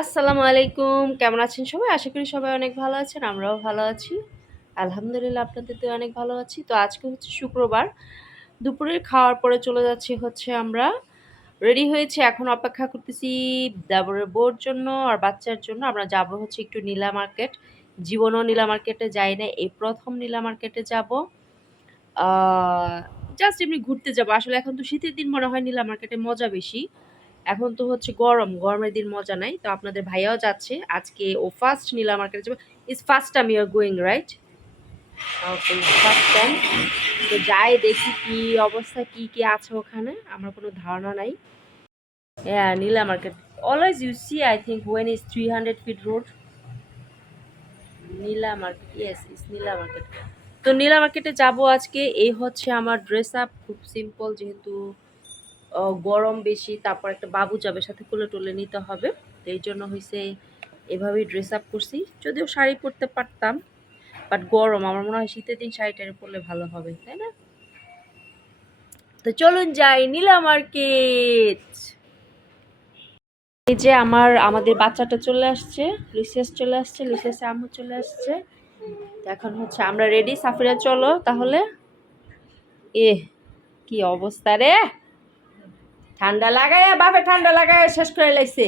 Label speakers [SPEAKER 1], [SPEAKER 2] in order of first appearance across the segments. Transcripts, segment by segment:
[SPEAKER 1] আসসালামু আলাইকুম। কেমন আছেন সবাই? আশা করি সবাই অনেক ভালো আছেন, আমরাও ভালো আছি। আলহামদুলিল্লাহ আপনাদের তো অনেক ভালো আছি। তো আজকে হচ্ছে শুক্রবার। দুপুরের খাওয়ার পরে চলে যাচ্ছি হচ্ছে আমরা। রেডি হয়েছে, এখন অপেক্ষা করতেছি দেবরের বোর জন্য আর বাচ্চার জন্য। আমরা যাব হচ্ছে একটু নীলা মার্কেট। জীবনও নীলা মার্কেটে যাই না এই প্রথম নীলা মার্কেটে যাব। জাস্ট এমনি ঘুরতে যাব। আসলে এখন তো শীতের দিন মনে হয় নীলা মার্কেটে মজা বেশি। এখন তো হচ্ছে গরম, গরমের দিন মজা নাই। তো আপনাদের ভাইয়াও যাচ্ছে। আজকে ও ফার্স্ট নীলা মার্কেটে যাবে। Is first time you are going right okay first time তো যাই দেখি কি অবস্থা, কি কি আছে ওখানে। আমার কোনো ধারণা নাই। হ্যাঁ Nila market always you see I think when is three hundred feet road Nila market yes is Nila market তো নীলা মার্কেটে যাব আজকে। এই হচ্ছে আমার ড্রেস আপ খুব সিম্পল যেহেতু গরম বেশি, তারপর একটা বাবু যাবে, সাথে কোলে টোলে নিতে হবে। তো এই জন্য হয়েছে এভাবেই ড্রেস আপ করছি। যদিও শাড়ি পরতে পারতাম বাট গরম, আমার মনে হয় শীতের দিন শাড়ি টাড়ি পরলে ভালো হবে, তাই না? তো চলুন যাই নীলা মার্কেট এই যে আমার, আমাদের বাচ্চাটা চলে আসছে, লুসিয়াস চলে আসছে লুসিয়াস আম্মু চলে আসছে। এখন হচ্ছে আমরা রেডি সাফিরা, চলো তাহলে। এ কি অবস্থা রে! ঠান্ডা লাগায় বাপে ঠান্ডা লাগায় শেষ করে লাগছে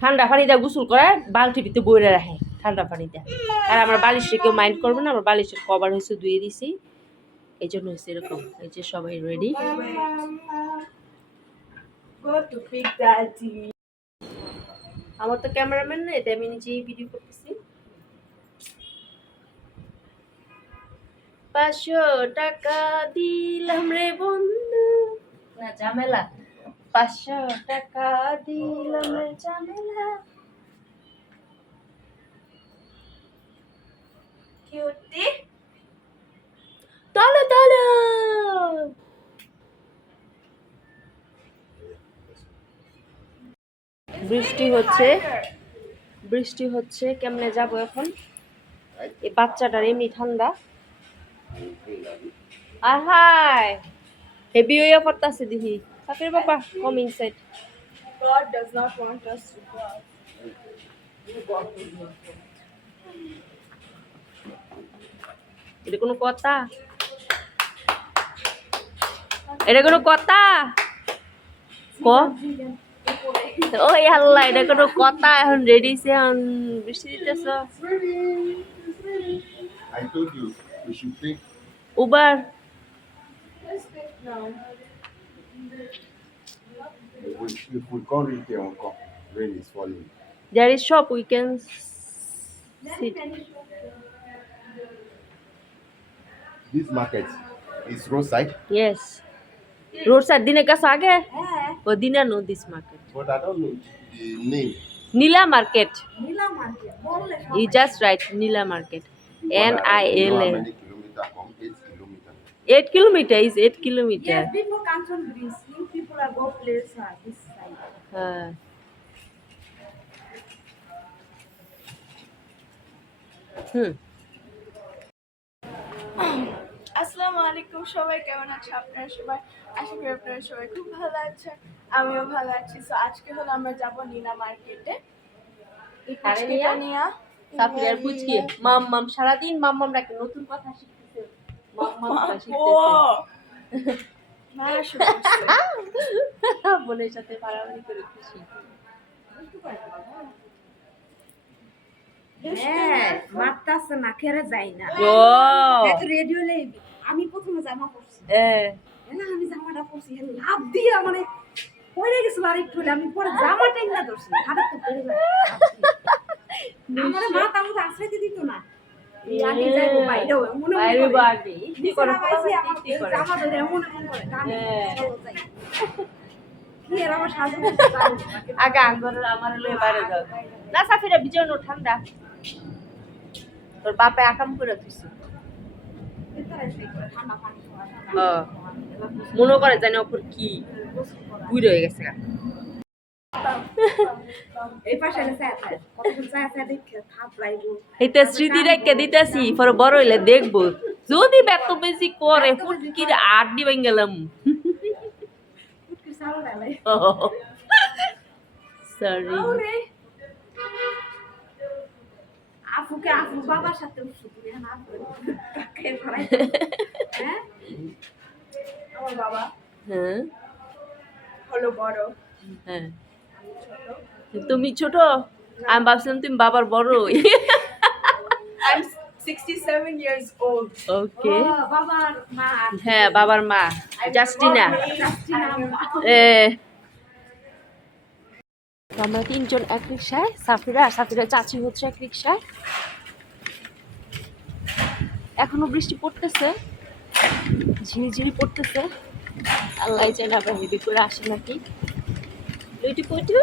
[SPEAKER 1] ঠান্ডা পানি পানিতে গোসল করে বালতি ভিতরে বইরে রাখে ঠান্ডা পানি পানিতে আর আমার বালিশে কেউ মাইন্ড করবে না আমার বালিশের কভার হয়েছে ধুয়ে দিছি। এই জন্য হয়েছে এরকম এই যে সবাই রেডি. আমার তো ক্যামেরাম্যান নেই তাই আমি নিজেই ভিডিও করতেছি। পাঁচশো টাকা দিলাম রে বন্ধু। না ঝামেলা? পাঁচশো টাকা দিলাম ঝামেলা।
[SPEAKER 2] Cutie.
[SPEAKER 1] তলো তলো! বৃষ্টি হচ্ছে। বৃষ্টি হচ্ছে, কেমনে যাব এখন? এই বাচ্চাটার এমনি ঠান্ডা। আর হাই! হেভি হইয়া পড়তাছে দিহি সাথের বাবা come inside
[SPEAKER 2] God does not want us to go out.
[SPEAKER 1] এটা কোনো কথা? এটা কোনো কথা? ক? ওই আল্লাহ এটা কোনো কথা? এখন রেডি সে এখন বৃষ্টি দিতেছ। Uber
[SPEAKER 2] Let's pick now.
[SPEAKER 3] we, if we can't reach there on come, rain is falling.
[SPEAKER 1] there is shop we can sit
[SPEAKER 3] This market is roadside,
[SPEAKER 1] yes road side দিনে কাছে আগে
[SPEAKER 2] হ্যাঁ
[SPEAKER 1] ও দিনা no this market
[SPEAKER 3] but I don't know the name.
[SPEAKER 1] Nila market
[SPEAKER 2] Nila market বললে
[SPEAKER 1] you just right Nila market N I L
[SPEAKER 3] How a kilometer? Eight
[SPEAKER 1] kilometre is eight kilometre
[SPEAKER 2] Yes, before Kanchan Bridge, you people are go place uh, this side.
[SPEAKER 1] হ্যাঁ হুম
[SPEAKER 2] আসসালামু আলাইকুম সবাই কেমন আছে আপনারা সবাই আশা করি আপনারা সবাই খুব ভালো আছেন আমিও ভালো আছি তো আজকে হলো আমরা যাব নীলা মার্কেটে
[SPEAKER 1] আরে নিয়া?
[SPEAKER 2] নিয়া
[SPEAKER 1] সাফিয়ার পুচকি মাম মাম সারাদিন মাম মাম রাখে নতুন কথা শিখতেছে বোনের সাথে পারাপারি করে খুশি
[SPEAKER 2] হ্যাঁ জামাটা পরছি লাভ দিয়ে মানে গেছিল আর একটু আমি পরে জামা টেঙ্গা তো আমার মাথা মুথা আশ্রাইতে দিত না বাইরে মনে মনে
[SPEAKER 1] বাইরে
[SPEAKER 2] করে
[SPEAKER 1] করে
[SPEAKER 2] এমন এমন করে,
[SPEAKER 1] হ্যাঁ। আগে আমার লয়ে বাইরে যাও। না সাফিরা ঠান্ডা। তোর বাপে আকাম করে তুইছে। মনে করে জানি ওপর কি বুড়ো হয়ে গেছে। এইটা স্মৃতি রেখে দিতেছি পরে বড় হইলে দেখব। যদি এত বেশি করে ফুটকির আড্ডি ভেঙে গেলাম। সরি
[SPEAKER 2] বাবার সাথে হ্যাঁ? আমার বাবা।
[SPEAKER 1] হ্যাঁ।
[SPEAKER 2] হলো বড়।
[SPEAKER 1] হ্যাঁ। তুমি ছোট? আমি ভাবছিলাম তুমি বাবার বড়
[SPEAKER 4] 67 years old.
[SPEAKER 1] ওকে
[SPEAKER 2] বাবার মা
[SPEAKER 1] হ্যাঁ বাবার মা জাস্টিনা। এ। আমরা তিনজন এক রিক্সায় সাফিরা আর সাফিরা চাচি হচ্ছে এক রিক্সায় এখনও বৃষ্টি পড়তেছে ঝিরিঝিরি পড়তেছে। আল্লাহ জানে আবার হেভি করে আসে নাকি। লুইটি পইটু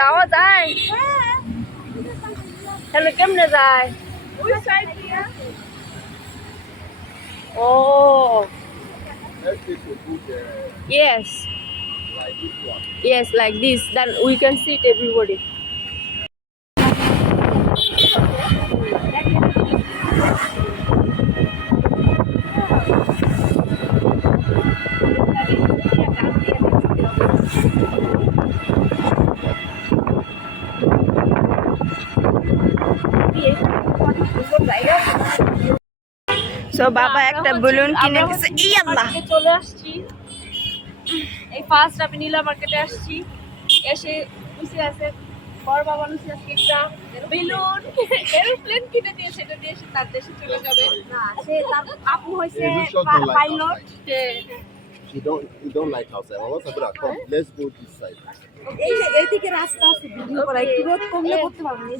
[SPEAKER 1] যাওয়া যায় হেন কেমনে যায় ও
[SPEAKER 3] Let's take a book uh,
[SPEAKER 1] Yes.
[SPEAKER 3] like this one.
[SPEAKER 1] Yes, like this. Then we can see it everybody.
[SPEAKER 4] So বাবা একটা বেলুন কিনে গেছে ই আল্লাহ
[SPEAKER 1] চলে আসছি। এই ফার্স্ট আমি নীলা মার্কেটে আসছি। এসে বসে আছে বড় বাবা বসে আছে একটা বেলুন এরোপ্লেন কিনে দিয়েছে এটা দিয়ে সে তার দেশে চলে যাবে।
[SPEAKER 2] না সে তার আপু হয়েছে
[SPEAKER 3] pilot You don't you don't like outside. Sabra, come, let's go this side.
[SPEAKER 2] এই এইদিকে রাস্তা আছে ভিডিও করা একটু রোদ কমলে. করতে পারব না।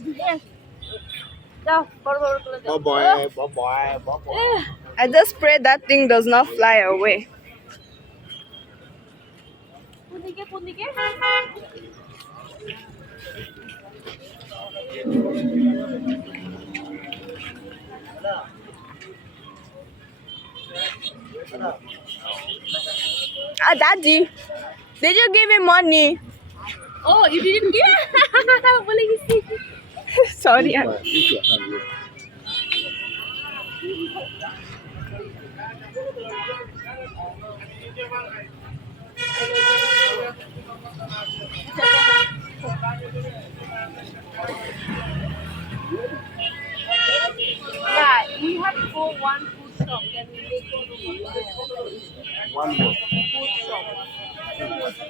[SPEAKER 3] Bye bye, bye bye, bye bye.
[SPEAKER 4] I just pray that thing does not fly away. Ah, Daddy, did you give him money?
[SPEAKER 1] Oh, you didn't give?
[SPEAKER 4] Sorry.
[SPEAKER 1] Yeah, we have to one food shop, then we make
[SPEAKER 3] one more. One.
[SPEAKER 1] Food shop.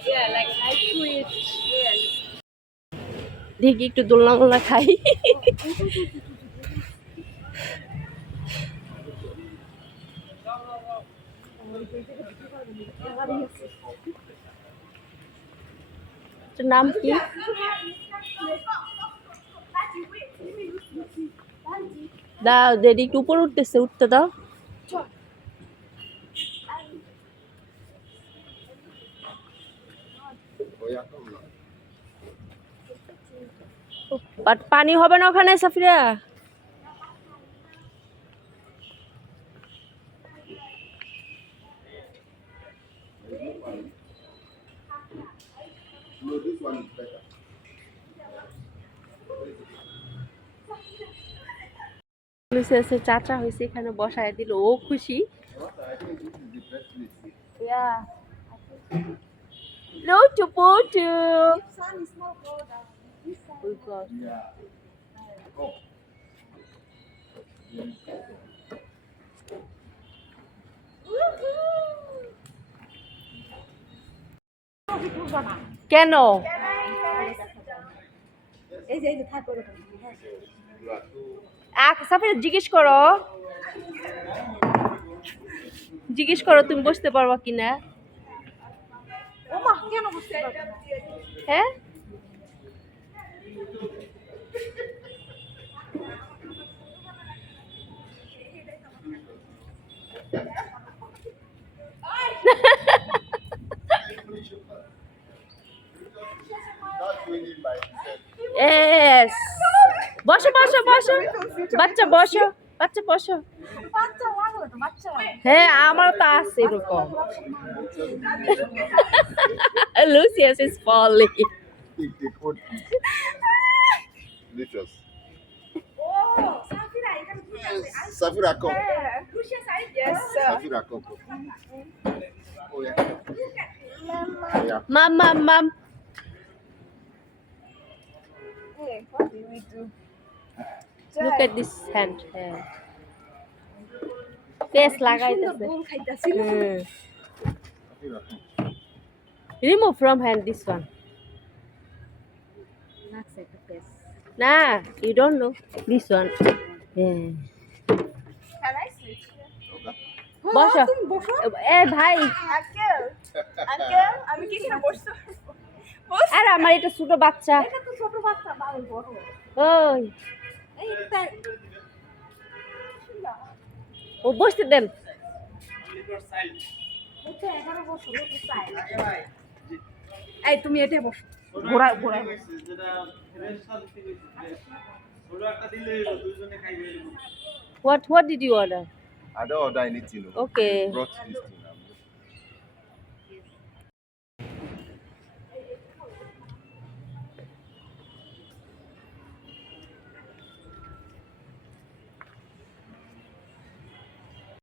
[SPEAKER 1] Yeah, like I do it. Yeah. দেখি একটু দোলনা মোলনা খাই। নাম কি? দাও দেরি একটু উপরে উঠতেছে উঠতে দাও।
[SPEAKER 3] Oh yeah, come now.
[SPEAKER 1] But পানি হবে না ওখানে Safira
[SPEAKER 3] No, this one is better.
[SPEAKER 1] লুসিয়াসের চাচা হয়েছে এখানে বসায় দিল ও খুশি. Yeah.
[SPEAKER 2] Is not go down this side
[SPEAKER 1] God.
[SPEAKER 3] Yeah. Oh.
[SPEAKER 1] কেন সাফির জিজ্ঞেস করো জিজ্ঞেস করো তুমি বসতে পারবা কিনা? হ্যাঁ
[SPEAKER 3] Not winning by himself.
[SPEAKER 1] এস বসো বসো বসো বাচ্চা বসো বাচ্চা বসো
[SPEAKER 2] বাচ্চা লাগল তো বাচ্চা লাগল।
[SPEAKER 1] হ্যাঁ আমার তো আছে এরকম Lucius is falling.
[SPEAKER 3] Safira, come.
[SPEAKER 2] Russia side
[SPEAKER 4] Yes, sir.
[SPEAKER 3] Safira, come. Oh, yeah. Yeah.
[SPEAKER 1] Mum mum mum
[SPEAKER 4] Hey, what did we do?
[SPEAKER 1] Look at this hand হ্যাঁ ফেস লাগাইতেছে
[SPEAKER 2] বোল খাইতাছিল
[SPEAKER 1] হুম
[SPEAKER 3] Safira, come.
[SPEAKER 1] Remove from hand this one
[SPEAKER 2] লাগছে একটা pace
[SPEAKER 1] না you don't know this one হ্যাঁ বসো। এ ভাই।
[SPEAKER 4] আমি কি এখানে বসতে।
[SPEAKER 1] আর আমার এটা ছোট বাচ্চা।
[SPEAKER 2] ছোট বাচ্চা
[SPEAKER 1] ওই। ও বসতে দেন।
[SPEAKER 2] এই তুমি এটা বসো। ঘোরা ঘোরা
[SPEAKER 1] what what did you order
[SPEAKER 3] I don't order anything.
[SPEAKER 1] Okay.
[SPEAKER 3] Brought this thing.